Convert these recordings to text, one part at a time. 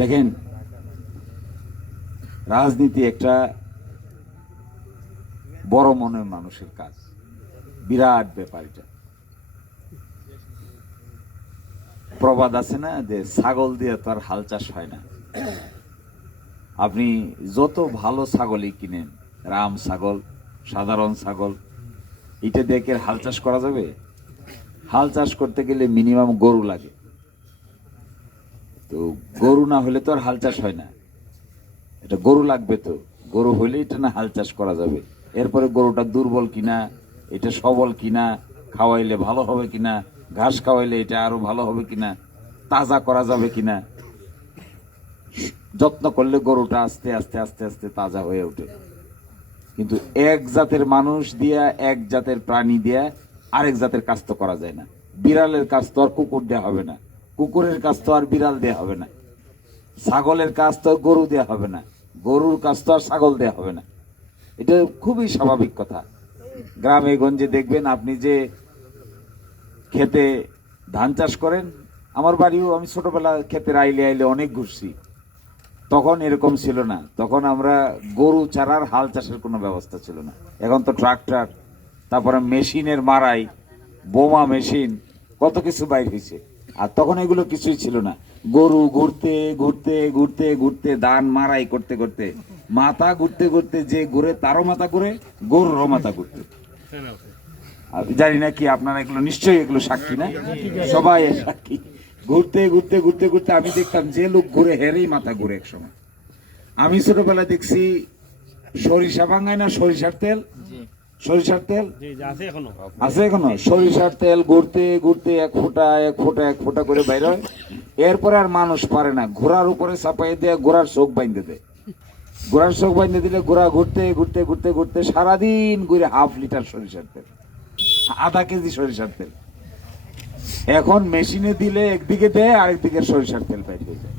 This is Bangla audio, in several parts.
দেখেন, রাজনীতি একটা বড় মনের মানুষের কাজ, বিরাট ব্যাপার এটা। প্রবাদ আছে না যে ছাগল দিয়ে তো আর হাল চাষ হয় না। আপনি যত ভালো ছাগলই কিনেন, রাম ছাগল, সাধারণ ছাগল, এটা দেখে হাল চাষ করা যাবে? হাল চাষ করতে গেলে মিনিমাম গরু লাগে। তো গরু না হলে তো আর হাল চাষ হয় না। এটা গরু লাগবে, তো গরু হলে এটা না হাল চাষ করা যাবে। এরপরে গরুটা দুর্বল কিনা, এটা সবল কিনা, খাওয়াইলে ভালো হবে কিনা, ঘাস খাওয়াইলে এটা আরো ভালো হবে কিনা, তাজা করা যাবে কিনা, যত্ন করলে গরুটা আস্তে আস্তে আস্তে আস্তে তাজা হয়ে ওঠে। কিন্তু এক জাতের মানুষ দিয়া, এক জাতের প্রাণী দিয়া আরেক জাতের কাজ তো করা যায় না। বিড়ালের কাজ তো আর কুকুর দেওয়া হবে না, কুকুরের কাজ তো আর বিড়াল দেওয়া হবে না, ছাগলের কাজ তো গরু দেওয়া হবে না, গরুর কাজ তো আর ছাগল দেওয়া হবে না। এটা খুবই স্বাভাবিক কথা। গ্রামে গঞ্জে দেখবেন আপনি যে খেতে ধান চাষ করেন, আমার বাড়িও, আমি ছোটবেলা ক্ষেতের আইলে আইলে অনেক ঘুরছি। তখন এরকম ছিল না, তখন আমরা গরু ছাড়ার হাল চাষের কোনো ব্যবস্থা ছিল না। এখন তো ট্রাক্টর, তারপরে মেশিনের মারাই, বোমা মেশিন, কত কিছু বাইর হয়েছে। আর তখন এগুলো কিছুই ছিল না। গরু ঘুরতে ঘুরতে ঘুরতে ঘুরতে, ধান মারাই করতে করতে, মাথা ঘুরতে ঘুরতে, যে ঘুরে তারও মাথা ঘুরে, গরুরও মাথা ঘুরতে। জানি না কি আপনারা এগুলো নিশ্চয়ই এগুলো সাক্ষী না, সবাই সাক্ষী। ঘুরতে ঘুরতে ঘুরতে ঘুরতে আমি দেখতাম যে লোক ঘুরে হেরেই মাথা ঘুরে। এক সময় আমি ছোটবেলা দেখছি সরিষা ভাঙায় না, সরিষার তেল, সরিষার তেল আছে এখনো। সরিষার তেল ঘুরতে ঘুরতে এক ফোঁটা এক ফোঁটা এক ফোঁটা করে বাইর হয়। এরপরে আর মানুষ পারে না, ঘোড়ার উপরে চাপাই দিয়ে ঘোড়ার চোখ বাইন্ধে দেয়। ঘোড়ার চোখ বাইন্ধে দিলে ঘোড়া ঘুরতে ঘুরতে ঘুরতে ঘুরতে সারাদিন ঘুরে হাফ লিটার সরিষার তেল, আধা কেজি সরিষার তেল। এখন মেশিনে দিলে একদিকে দেয়, আরেকদিকে সরিষার তেল বাইর হয়ে যায়।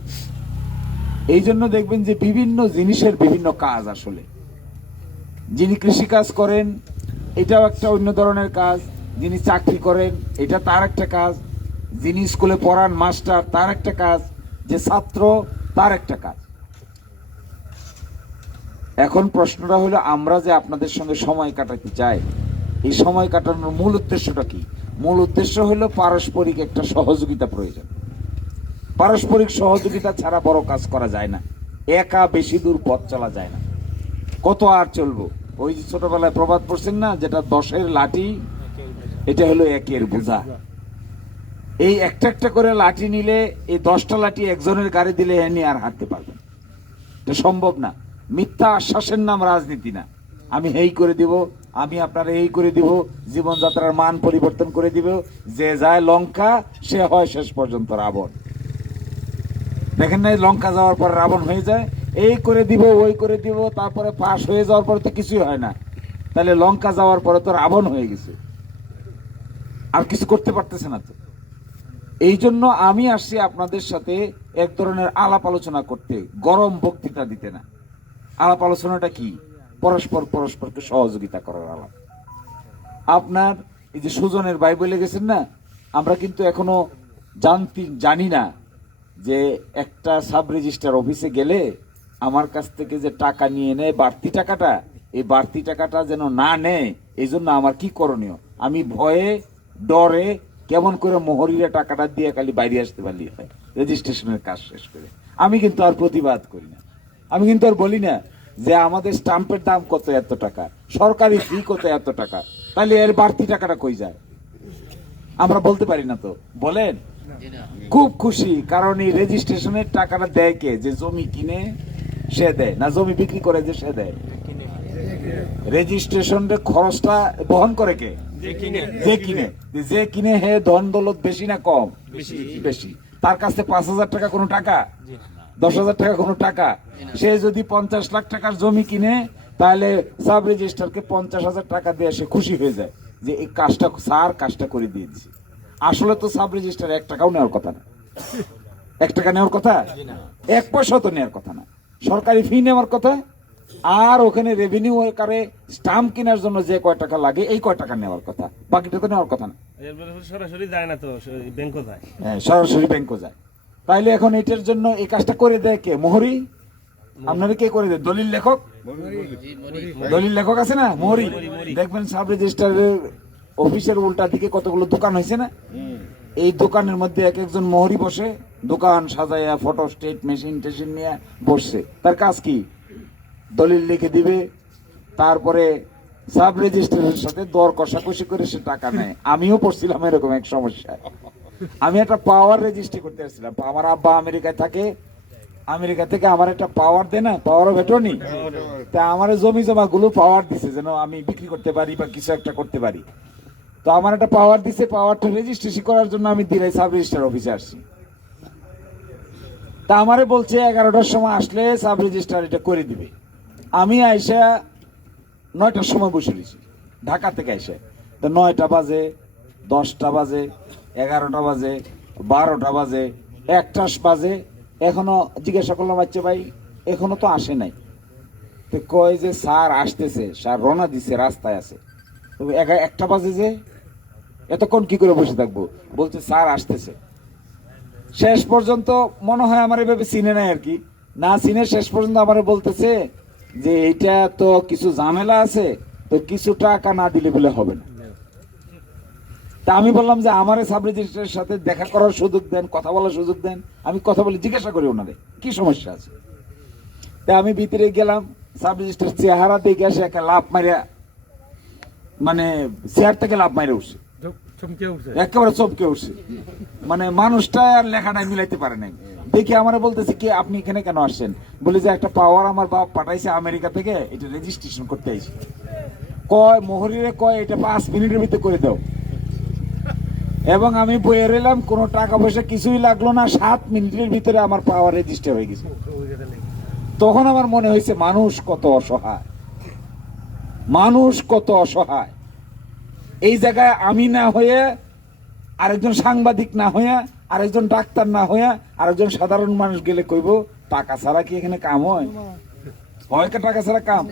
এই জন্য দেখবেন যে বিভিন্ন জিনিসের বিভিন্ন কাজ। আসলে যিনি কৃষি কাজ করেন, এটাও একটা অন্য ধরনের কাজ। যিনি চাকরি করেন, এটা তার একটা কাজ। যিনি স্কুলে পড়ান, মাস্টার, তার একটা কাজ। যে ছাত্র, তার একটা কাজ। এখন প্রশ্নটা হলো, আমরা যে আপনাদের সঙ্গে সময় কাটাতে চাই, এই সময় কাটানোর মূল উদ্দেশ্যটা কি? মূল উদ্দেশ্য হলো পারস্পরিক একটা সহযোগিতা প্রয়োজন। পারস্পরিক সহযোগিতা ছাড়া বড় কাজ করা যায় না। একা বেশি দূর পথ চলা যায় না। কত আর চলবো? ওই যে ছোটবেলায় প্রবাদ পড়ছেন না, যেটা 10-এর লাঠি, এটা হলো 1-এর বোঝা। এই একটা একটা করে লাঠি নিলে, এই 10টা লাঠি একজনের গাড়ি দিলে এনে আর হাঁটতে পারবেন? এটা সম্ভব না। মিথ্যা আশ্বাসের নাম রাজনীতি না। আমি এই করে দিব, আমি আপনার এই করে দিব, জীবনযাত্রার মান পরিবর্তন করে দিব। যে যায় লঙ্কা, সে হয় শেষ পর্যন্ত রাবণ। দেখেন না, লঙ্কা যাওয়ার পর রাবণ হয়ে যায়। এই করে দিব, ওই করে দিব, তারপরে পাশ হয়ে যাওয়ার পরে তো কিছুই হয় না। তাহলে লঙ্কা যাওয়ার পরে তো রাবণ হয়ে গেছে, আর কিছু করতে পারতেছে না তো। এই জন্য আমি আসছি আপনাদের সাথে এক ধরনের আলাপ আলোচনা করতে, গরম বক্তৃতা দিতে না। আলাপ আলোচনাটা কি? পরস্পরকে সহযোগিতা করার আলাপ। আপনার এই যে সুজনের ভাই বলে গেছেন না, আমরা কিন্তু এখনো জানি না যে একটা সাব রেজিস্ট্রার অফিসে গেলে আমার কাছ থেকে যে টাকা নিয়ে নেয়, বাড়তি টাকাটা, এই বাড়তি টাকাটা যেন না নেয়, এই জন্য আমার কি করণীয়? আমি ভয়ে ডরে কেমন করে মোহরিরা টাকাটা দিয়ে খালি বাইরে আসতে পারলি হয় রেজিস্ট্রেশনের কাজ শেষ করে। আমি কিন্তু আর প্রতিবাদ করি না, আমি কিন্তু আর বলি না যে আমাদের স্টাম্পের দাম কত, এত টাকা, সরকারি ফি কত, এত টাকা, তাহলে এর বাড়তি টাকাটা কই যায়? আমরা বলতে পারি না তো, বলেন? খুব খুশি, কারণ এই রেজিস্ট্রেশনের টাকাটা দেয় কে? যে জমি কিনে সে দেয়, না জমি বিক্রি করে যে সে দেয়? রেজিস্ট্রেশনের খরচটা বহন করে কে? যে কিনে হে ধন দৌলত বেশি না কম? বেশি। তার কাছে 5,000 টাকা কোনো টাকা? 10,000 টাকা কোনো টাকা? সে যদি 50 লাখ টাকার জমি কিনে, তাহলে সাব রেজিস্ট্রারকে 50,000 টাকা দিয়ে সে খুশি হয়ে যায় যে এই কাজটা স্যার কাজটা করে দিয়েছি। আসলে তো সাব রেজিস্ট্রার 1 টাকাও নেওয়ার কথা না। 1 টাকা নেওয়ার কথা, 1 পয়সা তো নেওয়ার কথা না। সরকারি ফি নেওয়ার কথা, আর ওখানে রেভিনিউ আকারে স্টাম্প কেনার জন্য যে কয় টাকা লাগে, এই কয় টাকা নেওয়ার কথা, বাকিটা তো নেওয়ার কথা না। সরাসরি যায় না তো, ব্যাংকও যায়। হ্যাঁ, সরাসরি ব্যাংকও যায়। তাইলে এখন এটার জন্য এই কাজটা করে দেয় কে? মোহরি? আপনারা কে করে দেয়? দলিল লেখক? দলিল লেখক আছে না, মোহরি। দেখবেন সাব রেজিস্ট্রারের অফিসের উল্টা দিকে কতগুলো দোকান হয়েছে না, এই দোকানের মধ্যে এক একজন মোহরি বসে, দোকান সাজাইয়া ফটো স্টেট মেশিন টেশিন নিয়ে বসছে। তার কাজ কি? দলিল লিখে দিবে, তারপরে সাব রেজিস্ট্রারের সাথে দর কষাকষি করে সে টাকা নেয়। আমিও পড়ছিলাম এরকম এক সমস্যায়। আমি একটা পাওয়ার রেজিস্ট্রি করতে আসছিলাম, আমার আব্বা আমেরিকায় থাকে, আমেরিকা থেকে আমার একটা পাওয়ার দেয় না, পাওয়ারও ভেটনি, তা আমার জমি জমা গুলো পাওয়ার দিছে যেন আমি বিক্রি করতে পারি বা কিছু একটা করতে পারি। তো আমার একটা পাওয়ার দিছে, পাওয়ারটা রেজিস্ট্রেশন করার জন্য আমি দিলাই সাব রেজিস্ট্রার অফিসে আসছি। তা আমারে বলছে 11টার সময় আসলে সাব রেজিস্ট্রার এটা করে দিবে। আমি আইসা 9টার সময় বসে রয়েছি, ঢাকা থেকে আইসা। তো 9টা বাজে, 10টা বাজে, 11টা বাজে, 12টা বাজে, 1টা বাজে, এখনো জিজ্ঞাসা করলাম আচ্ছা ভাই এখনো তো আসে নাই। তো কয় যে স্যার আসতেছে, স্যার রওনা দিছে, রাস্তায় আছে। 1টা বাজে যে এতক্ষণ কি করে বসে থাকবো? বলছে স্যার আসতেছে। শেষ পর্যন্ত মনে হয় আমার এভাবে চিনে নাই আর কি, না চিনে শেষ পর্যন্ত আমার বলতেছে যে এইটা তো কিছু ঝামেলা আছে, তো কিছু টাকা না দিলে বলে হবে না। তা আমি বললাম যে আমার সাব রেজিস্ট্রারের সাথে দেখা করার সুযোগ দেন, কথা বলার সুযোগ দেন, আমি কথা বলে জিজ্ঞাসা করি ওনাদের কি সমস্যা আছে। তা আমি ভিতরে গেলাম, সাব রেজিস্ট্রার চেহারা দেখে আসে একটা লাভ মারিয়া, মানে চেয়ার থেকে লাভ মারে উঠছে, একেবারে চমকে উঠছে। মানে মানুষটা আর লেখাটাই মিলাইতে পারে নাই। দেখি আমার বলতেছে কি আপনি এখানে কেন আসছেন? বলে যে একটা পাওয়ার আমার বাপ পাঠাইছে আমেরিকা থেকে, এটা রেজিস্ট্রেশন করতে আইছি। কয় মোহরিরে কয় এটা 5 মিনিটের ভিতরে করে দাও। এবং আমি বইয়ে রইলাম, কোনো টাকা পয়সা কিছুই লাগলো না, 7 মিনিটের ভিতরে আমার পাওয়ার রেজিস্টার হয়ে গেছে। তখন আমার মনে হয়েছে মানুষ কত অসহায়, মানুষ কত অসহায়। এই জায়গায় আমি না হয়ে, আরেকজন সাংবাদিক না হয়ে, আরেকজন ডাক্তার না হয়ে, আরেকজন সাধারণ মানুষ গেলে কইব টাকা ছাড়া কি এখানে কাম হয়? হয় কা টাকা ছাড়া কাম?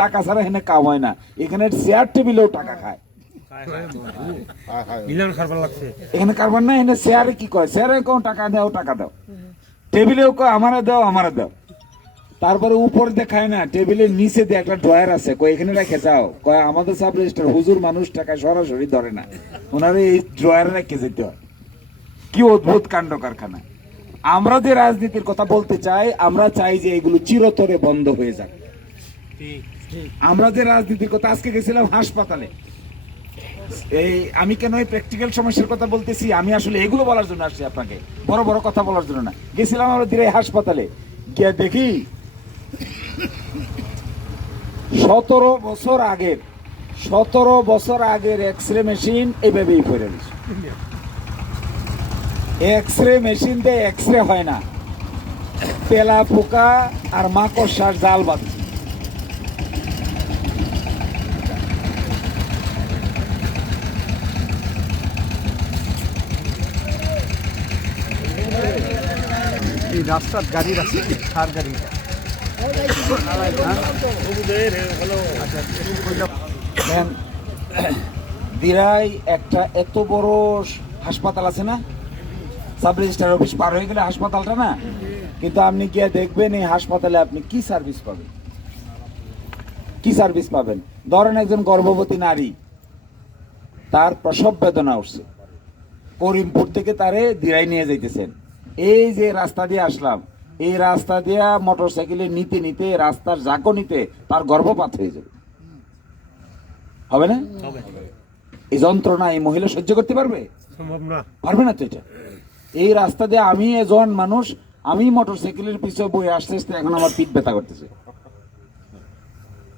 টাকা ছাড়া এখানে কাম হয় না। এখানে চেয়ার টেবিলেও টাকা খায়। এখানে কারবার না, এখানে চেয়ারে কি কয়? চেয়ারে কেউ টাকা দাও, টাকা দাও। টেবিলেও কয় আমারে দাও, আমারে দাও। তারপরে উপরে দেখায় না, টেবিলের নিচে দিয়ে একটা ড্রয়ার আছে, কয় এখানে রেখে যাও। কয় আমাদের সাব রেজিস্ট্রার হুজুর মানুষ টাকা সরাসরি ধরে না, ওনারা এই ড্রয়ারে রেখে যেতে হয়। কি অদ্ভুত কাণ্ড কারখানা। আমরা যে রাজনীতির কথা বলতে চাই, আমরা চাই যে এগুলো চিরতরে বন্ধ হয়ে যাক। আমরা যে রাজনীতির কথা, আজকে গেছিলাম হাসপাতালে, এই আমি কেন এই প্র্যাকটিক্যাল সমস্যার কথা বলতেছি, আমি আসলে এগুলো বলার জন্য আসছি, আপনাকে বড় বড় কথা বলার জন্য না। গেছিলাম আমরা দিরে হাসপাতালে, গিয়ে দেখি 17 বছর আগের এক্সরে মেশিন এইভাবেই পড়ে রয়েছে। এক্সরে মেশিন দিয়ে এক্সরে হয় না, তেলা পোকা আর মাকড়সার জাল বাঁধছে। এই রাস্তার গাড়ি রাস্তা কার গাড়ি? দিরাই একটা এত বড় হাসপাতাল আছে না, সাব রেজিস্ট্রার অফিস পার হয়ে গেলে হাসপাতালটা না, কিন্তু আপনি গিয়ে দেখবেন এই হাসপাতালে আপনি কি সার্ভিস পাবেন, কি সার্ভিস পাবেন? ধরেন একজন গর্ভবতী নারী, তার প্রসব বেদনা উঠছে, করিমপুর থেকে তারে দিরাই নিয়ে যাইতেছেন। এই যে রাস্তা দিয়ে আসলাম, এই রাস্তা দিয়ে মোটর সাইকেলে নিতে নিতে, রাস্তার জাকনিতে তার গর্ভপাত হয়ে যাবে, হবে না? এই যন্ত্রণা এই মহিলা সহ্য করতে পারবে? পারবে না তো। এটা এই রাস্তা দিয়ে আমি একজন মানুষ, আমি মোটর সাইকেলের পিছনে বয়ে আসতে আসতে এখন আমার পিঠ ব্যথা করতেছে।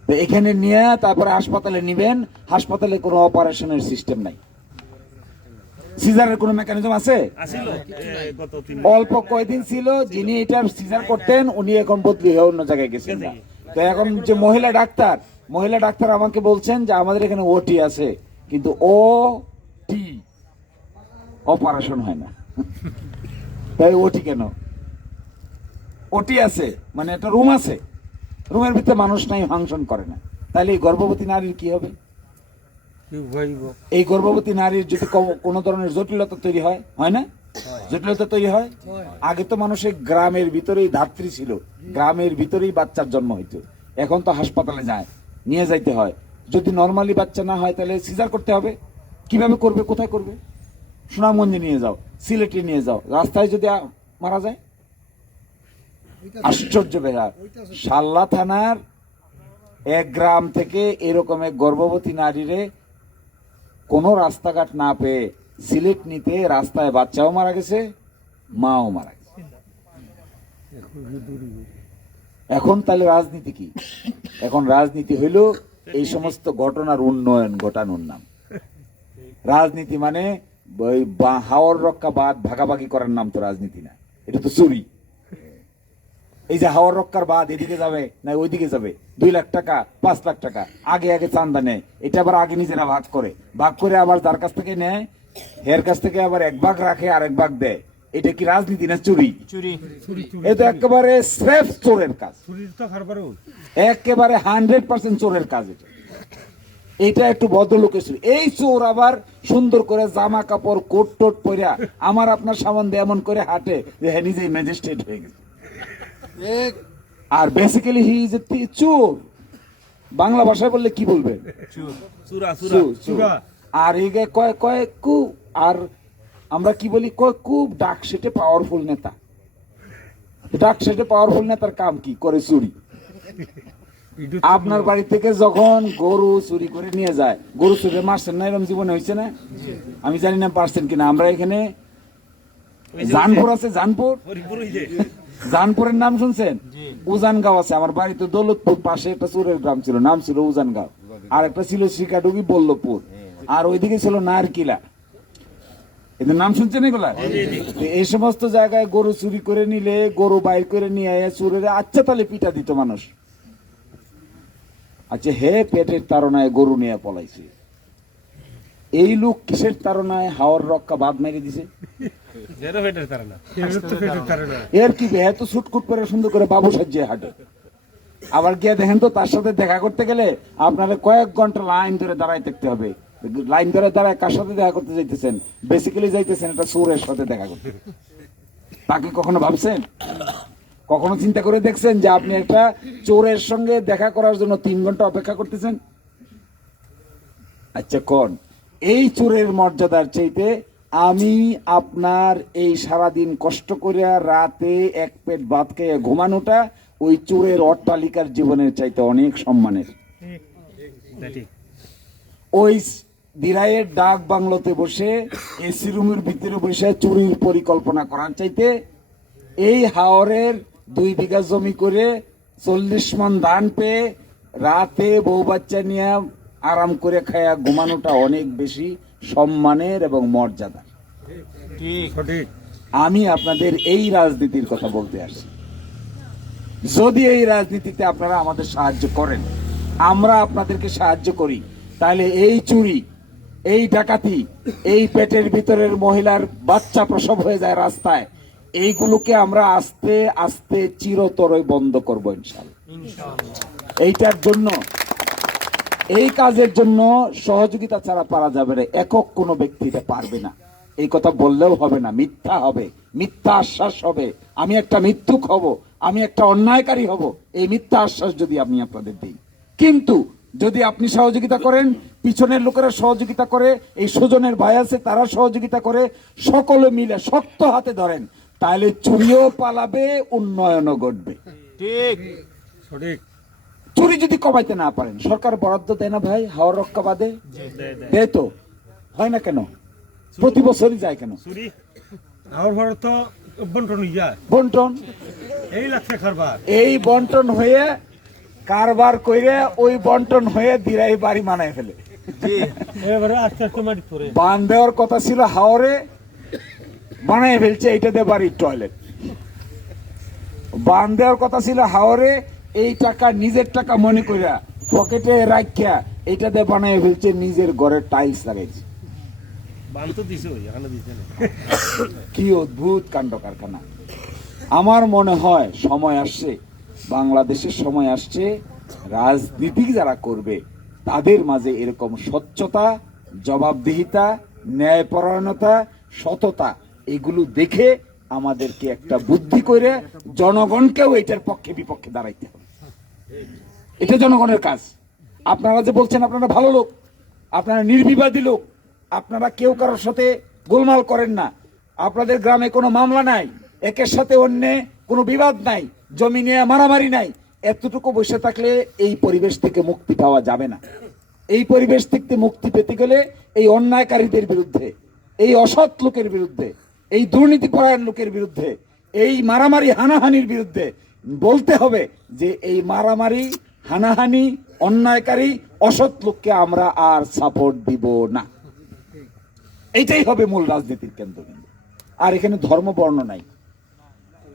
তো এখানে নিয়ে তারপরে হাসপাতালে নিবেন, হাসপাতালে কোনো অপারেশনের সিস্টেম নাই, সিজারের কোনো মেকানিজম আছে? অল্প কয়দিন ছিল, যিনি এটা সিজার করতেন উনি এখন বদলি হয়ে অন্য জায়গায় গেছেন। তো এখন যে মহিলা ডাক্তার আমাকে বলছেন যে আমাদের এখানে ওটি আছে, কিন্তু ওটি অপারেশন হয় না। তাই ওটি কেন? ওটি আছে মানে একটা রুম আছে, রুমের ভিতরে মানুষ নাই, ফাংশন করে না। তাহলে এই গর্ভবতী নারীর কি হবে? এই গর্ভবতী নারীর যদি কোনো ধরনের জটিলতা তৈরি হয়, হয় না? জটিলতা তৈরি হয়। আগে তো মানুষের গ্রামের ভিতরেই ধাত্রী ছিল, গ্রামের ভিতরেই বাচ্চার জন্ম হইতো। এখন তো হাসপাতালে যায়, নিয়ে যাইতে হয়। যদি নর্মালি বাচ্চা না হয় তাহলে সিজার করতে হবে। কিভাবে করবে, কোথায় করবে? সুনামগঞ্জে নিয়ে যাও, সিলেটে নিয়ে যাও, রাস্তায় যদি মারা যায়। আশ্চর্য ব্যাপার। শাল্লা থানার এক গ্রাম থেকে এরকম এক গর্ভবতী নারীরে কোনো রাস্তাঘাট না পেয়ে সিলেট নিতে রাস্তায় বাচ্চাও মারা গেছে, মাও মারা গেছে। এখন তাহলে রাজনীতি কি? এখন রাজনীতি হইল এই সমস্ত ঘটনার উন্নয়ন ঘটানোর নাম। রাজনীতি মানে ওই হাওর রক্ষা বাদ ভাগাভাগি করার নাম তো রাজনীতি না, এটা তো চুরি। এই যে হাওর রক্ষার বাদ এদিকে যাবে না ওইদিকে যাবে, 2 লাখ টাকা 5 লাখ টাকা আগে আগে চান্দা নেয়, এটা আবার আগে নিজেরা ভাগ করে আবার যার কাছ থেকে নেয় এর কাছ থেকে আবার 1 ভাগ রাখে আর 1 ভাগ দেয়। এটা কি রাজনীতি না চুরি? এটা একেবারে স্রেফ চোরের কাজ, একেবারে 100% চোরের কাজ। এটা একটু ভদ্রলোকের চুরি। এই চোর আবার সুন্দর করে জামা কাপড় কোট টোট পরে আমার আপনার সামান দিয়ে এমন করে হাঁটে যে হ্যাঁ নিজেই ম্যাজিস্ট্রেট হয়ে গেছে। আর বেসিক্যালি হি ইজ এ চোর। বাংলা ভাষায় বললে কি বলবেন? আর এগে কয় কয় কু, আর আমরা কি বলি কয় খুব ডাক সেটে পাওয়ারফুল নেতা। ডাক সেটে পাওয়ারফুল নেতার কাম কি করে? চুরি। আপনার বাড়ি থেকে যখন গরু চুরি করে নিয়ে যায়, গরু চুরি মারছেন না? এরকম জীবনে হয়েছে না? আমি জানি না পারছেন কিনা। আমরা এখানে জানপুর আছে, জানপুরের নাম শুনছেন? উজানগাঁও আছে। আমার বাড়ি তো দৌলতপুর পাশে একটা চোরের গ্রাম ছিল, নাম ছিল উজানগাঁও। আর একটা ছিল শিকাডুগি বল্লভপুর, আর ওইদিকে ছিল নারকিলা। এদের নাম শুনছেন এগুলা? এই সমস্ত জায়গায় গরু চুরি করে নিলে, গরু বাইর করে নিয়ে চুরের আচ্ছা তাহলে পিঠা দিত মানুষ। আচ্ছা হে পেটের তাড়নায় গরু নিয়ে পলাইছে। এই লোক কিসের তাড়নায় হাওর রক্ষা বাদ মেরে দিছে? এর কি এত ছুটকুট করে সুন্দর করে বাবু সাজিয়ে হাঁটে। আবার গিয়ে দেখেন তো তার সাথে দেখা করতে গেলে আপনাদের কয়েক ঘন্টা লাইন ধরে দাঁড়ায় থাকতে হবে। লাইন ধরে দাঁড়ায় কার সাথে দেখা করতে যাইতেছেন? বেসিক্যালি যাইতেছেন একটা চোরের সাথে দেখা করতে। তাকে কখনো ভাবছেন, কখনো চিন্তা করে দেখছেন যে আপনি একটা চোরের সঙ্গে দেখা করার জন্য 3 ঘন্টা অপেক্ষা করতেছেন? আচ্ছা কোন এই চোরের মর্যাদার চাইতে আমি আপনার এই সারাদিন কষ্ট করে রাতে 1 পেট ভাত খেয়ে ঘুমানোটা ওই চোরের অট্টালিকার জীবনের চাইতে অনেক সম্মানের। ওই দিরাইয়ের ডাক বাংলোতে বসে এসি রুমের ভিতরে বসে চুরির পরিকল্পনা করার চাইতে এই হাওরের 2 বিঘা জমি করে 40 মণ ধান পেয়ে রাতে বউ বাচ্চা নিয়ে আরাম করে খায়া ঘুমানোটা অনেক বেশি সম্মানের এবং মর্যাদা। আমি আপনাদের এই রাজনীতির কথা বলতে আসছি। যদি এই রাজনীতিতে আপনারা আমাদের সাহায্য করেন, আমরা আপনাদেরকে সাহায্য করি, তাহলে এই চুরি, এই ডাকাতি, এই পেটের ভিতরের মহিলার বাচ্চা প্রসব হয়ে যায় রাস্তায়, এইগুলোকে আমরা আস্তে আস্তে চিরতরে বন্ধ করবো ইনশাআল্লাহ। এইটার জন্য, এই কাজের জন্য সহযোগিতা ছাড়া পারা যাবে না। একক কোনো ব্যক্তি এটা পারবে না। এই কথা বললেও হবে না, মিথ্যা হবে, মিথ্যা আশ্বাস হবে। আমি একটা মিথ্যুক হব, আমি একটা অন্যায়কারী হব, এই মিথ্যা আশ্বাস যদি আমি আপনাদের দিই। কিন্তু যদি আপনি সহযোগিতা করেন, পিছনের লোকেরা সহযোগিতা করে, এই সুজনের ভাই আছে তারা সহযোগিতা করে, সকলে মিলে শক্ত হাতে ধরেন, তাহলে চুরিও পালাবে, উন্নয়নও ঘটবে। ঠিক সঠিক। চুরি যদি কমাইতে না পারেন, সরকার বরাদ্দ দেয় না ভাই হাওর রক্ষা বাদে? দেয় তো, হয় না কেন? প্রতি বছরই যায় কেন? বন্টন এই বন্টন হয়ে কারবার করে ওই বন্টন হয়ে দিরাই বাড়ি মানায় ফেলে। বান দেওয়ার কথা ছিল হাওরে, বানায় ফেলছে এইটা দিয়ে বাড়ির টয়লেট। বান দেওয়ার কথা ছিল হাওরে, এই টাকা নিজের টাকা মনে করিয়া পকেটে রাখিয়া এইটা দিয়ে বানায় ফেলছে নিজের ঘরের টাইলস লাগাইছে। কি অদ্ভুত কাণ্ড কারখানা। আমার মনে হয় সময় আসছে, বাংলাদেশের সময় আসছে, রাজনীতি যারা করবে তাদের মাঝে এরকম স্বচ্ছতা, জবাবদিহিতা, ন্যায়পরায়ণতা, সততা এগুলো দেখে আমাদেরকে একটা বুদ্ধি করে জনগণকেও এটার পক্ষে বিপক্ষে দাঁড়াইতে হবে। এটা জনগণের কাজ। আপনারা যে বলছেন আপনারা ভালো লোক, আপনারা নির্বিবাদী লোক, আপনারা কেউ কারোর সাথে গোলমাল করেন না, আপনাদের গ্রামে কোনো মামলা নাই, একের সাথে অন্য কোনো বিবাদ নাই, জমি নিয়ে মারামারি নাই, এতটুকু বসে থাকলে এই পরিবেশ থেকে মুক্তি পাওয়া যাবে না। এই পরিবেশ থেকে মুক্তি পেতে গেলে এই অন্যায়কারীদের বিরুদ্ধে, এই অসৎ লোকের বিরুদ্ধে, এই দুর্নীতিপরায়ণ লোকের বিরুদ্ধে, এই মারামারি হানাহানির বিরুদ্ধে বলতে হবে যে এই মারামারি হানাহানি অন্যায়কারী অসৎ লোককে আমরা আর সাপোর্ট দিব না। এইটাই হবে মূল রাজনীতির কেন্দ্রবিন্দু। আর এখানে ধর্ম বর্ণ নাই,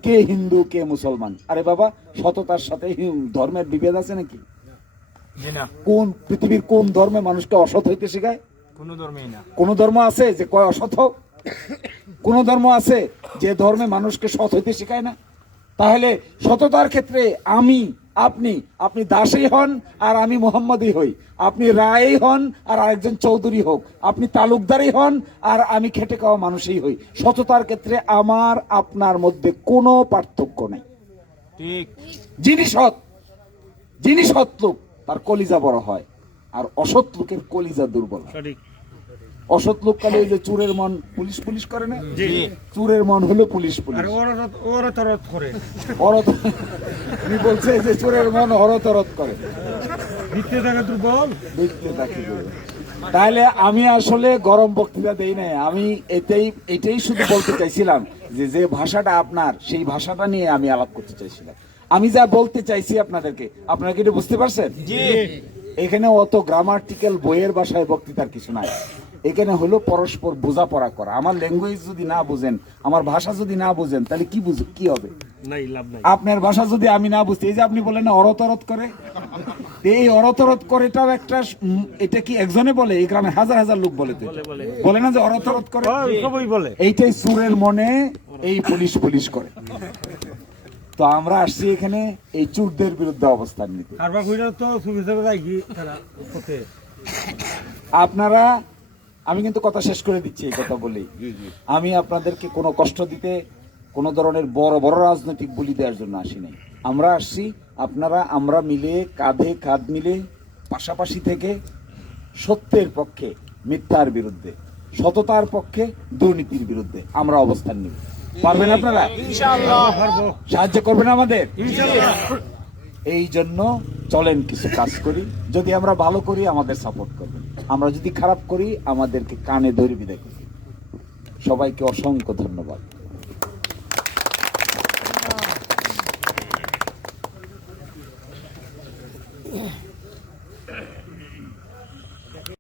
কে হিন্দু কে মুসলমান। আরে বাবা, সততার সাথে ধর্মের বিভেদ আছে নাকি? কোন পৃথিবীর কোন ধর্মে মানুষকে অসৎ হইতে শেখায়? কোনো ধর্মেই না। কোন ধর্ম আছে যে কয় অসৎ হোক? কোন ধর্ম আছে যে ধর্মে মানুষকে সৎ হইতে শেখায় না? তাহলে সততার ক্ষেত্রে আমি আপনি দাসই হন আর আমি মোহাম্মদই হই, আপনি রায়ই হন আর আরেকজন চৌধুরী হোক, আপনি তালুকদারই হন আর আমি খেটে খাওয়া মানুষই হই, সততার ক্ষেত্রে আমার আপনার মধ্যে কোনো পার্থক্য নেই। ঠিক। যিনি সৎ লোক তার কলিজা বড় হয়, আর অসৎ লোকের কলিজা দুর্বল হয়। সঠিক। অসৎ লোক কালে ওই যে চোরের মন পুলিশ পুলিশ করে না, চোরের মন হলো পুলিশ পুলিশ। করে উনি বলছে যে চোরের মন হরতরত করে, ভিত্তি থাকে দুর্বল। দেখতে থাকি। তাহলে আমি আসলে গরম বক্তৃতা দেই নাই, আমি এটাই শুধু বলতে চাইছিলাম যে ভাষাটা আপনার, সেই ভাষাটা নিয়ে আমি আলাপ করতে চাইছিলাম। আমি যা বলতে চাইছি আপনাদেরকে, আপনারা কি এটা বুঝতে পারছেন? এখানে অত গ্রামার্টিক্যাল বইয়ের ভাষায় বক্তৃতার কিছু নাই। এখানে হলো পরস্পর বোঝাপড়া করা। আমার ল্যাঙ্গুয়েজ যদি না বুঝেন, আমার ভাষা যদি না বুঝেন, তাহলে কি হবে? আপনার ভাষা যদি আমি না বুঝতে, এই যে আপনি বলেন না অরতরত করে, এই অরতরত করেটাও একটা, এটা কি একজনে বলে? এই গ্রামে হাজার হাজার লোক বলে, বলে না যে অরতরত করে? এইটাই সুরের মনে এই পুলিশ পুলিশ করে। তো আমরা আসছি এখানে এই চোরদের বিরুদ্ধে অবস্থান নিতে। আপনারা, আমি কিন্তু কথা শেষ করে দিচ্ছি এই কথা বলেই, আমি আপনাদেরকে কোনো কষ্ট দিতে, কোনো ধরনের বড় বড় রাজনৈতিক বলি দেওয়ার জন্য আসি নাই। আমরা আসছি আমরা মিলে কাঁধে কাঁধ মিলে পাশাপাশি থেকে সত্যের পক্ষে মিথ্যার বিরুদ্ধে, সততার পক্ষে দুর্নীতির বিরুদ্ধে আমরা অবস্থান নিব। পারবেন আপনারা? সাহায্য করবেন আমাদের? এই জন্য চলেন কিছু কাজ করি। যদি আমরা ভালো করি আমাদের সাপোর্ট করবেন, আমরা যদি খারাপ করি আমাদেরকে কানে ধরে বিদায় করি। সবাইকে অসংখ্য ধন্যবাদ।